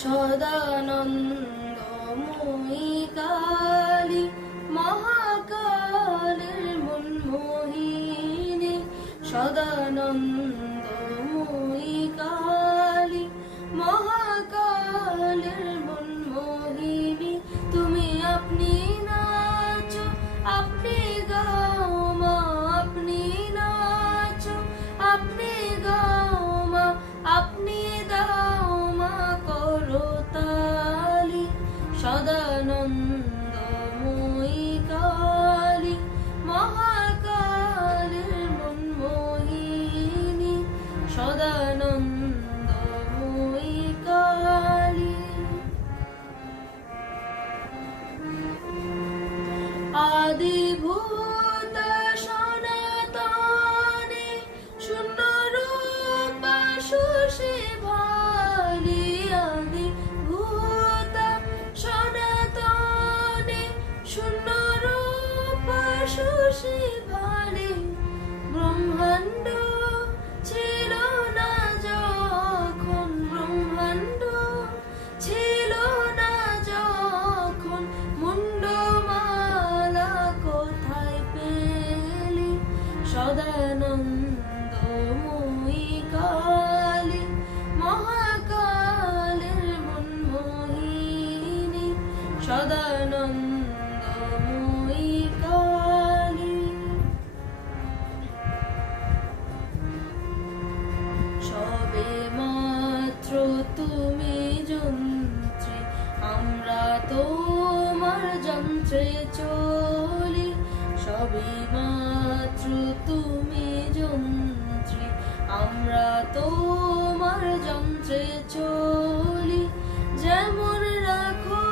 সদানন্দময়ী কালী মহাকালের মনমোহিনী, সদানন্দময়ী কালী মহাকালের মনমোহিনী। তুমি আপনি নাচো, আপনি গাও মা, আপনি নাচো, আপনি গাও মা, আপনি দাও মা করতালি। সদানন্দময়ী কালী মহাকালের মনমোহিনী, সদানন্দময়ী কালী। আদিভূত সনাতনে শূন্য রূপ সুষে ভালি, আদিভূত সনাতনে শূন্য রূপ সুষে ভালি। ব্রহ্মাণ্ড ছিল না যখন, ব্রহ্মাণ্ড ছিল না যখন, মুন্ডমালা কোথায় পেলি। সদানন্দময়ী কালী মহাকালের মনমোহিনী, সদানন্দময়ী কালী। সবে মাত্র তুমি যন্ত্রী, আমরা তোমার যন্ত্রে চলি। সবে মাত্র তুমি যন্ত্রী, আমরা তোমার যন্ত্রে চলি। যেমন রাখো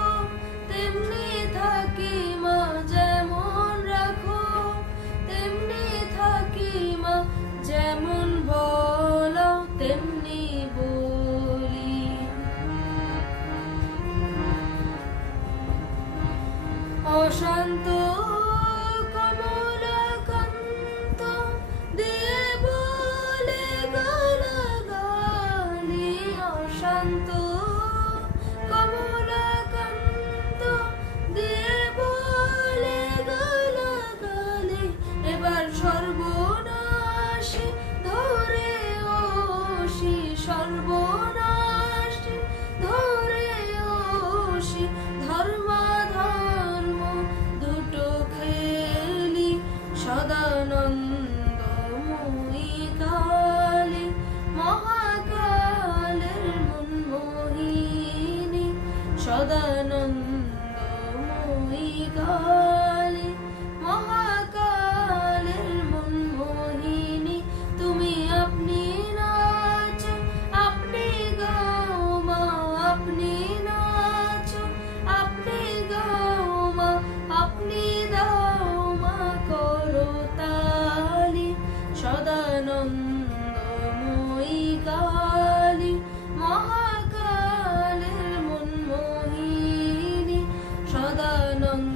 তেমনি থাকি মা, যেমন রাখো তেমনি থাকি মা, যেমন বলো তেমনি বলি। অশান্ত কমলাকান্ত দিয়ে বলে গালাগালি, অশান্ত কমলাকান্ত দিয়ে বলে গালাগালি। এবার সর্বনাশী ধরে ওষি, সর্বনাশী ধরে ওষি, ধর্মাধর্ম দুটো খেলি। সদানন্দময়ী কালী মহাকালের মনমোহিনী, সদানন্দময়ী কালী মহাকালের মনমোহিনী। তুমি আপনি নাচো, আপনি গাও মা, আপনি নাচো, আপনি গাও মা, আপনি দাও মা করতালি। সদানন্দময়ী কালী মহাকালের মনমোহিনী, সদানন্দ